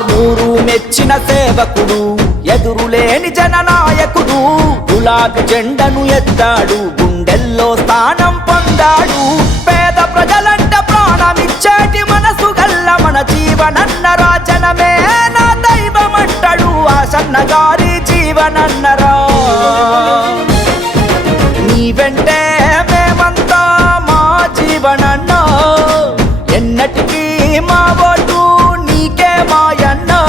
ఆర్మూరు మెచ్చిన సేవకుడు, ఎదురులేని జననాయకుడు. గులాబీ జెండను ఎత్తాడు, గుండెల్లో స్థానం పొందాడు. పేద ప్రజలంట ప్రాణమిచ్చేటి మనసు గల్ల మన జీవనన్న రాజనమే నా దైవమంటాడు ఆశన్న గారి జీవనన్నరా. నీ వెంటే మేమంతా మా జీవనన్నా, ఎన్నటికీ మా ఓటు నీకే మాయన్నా.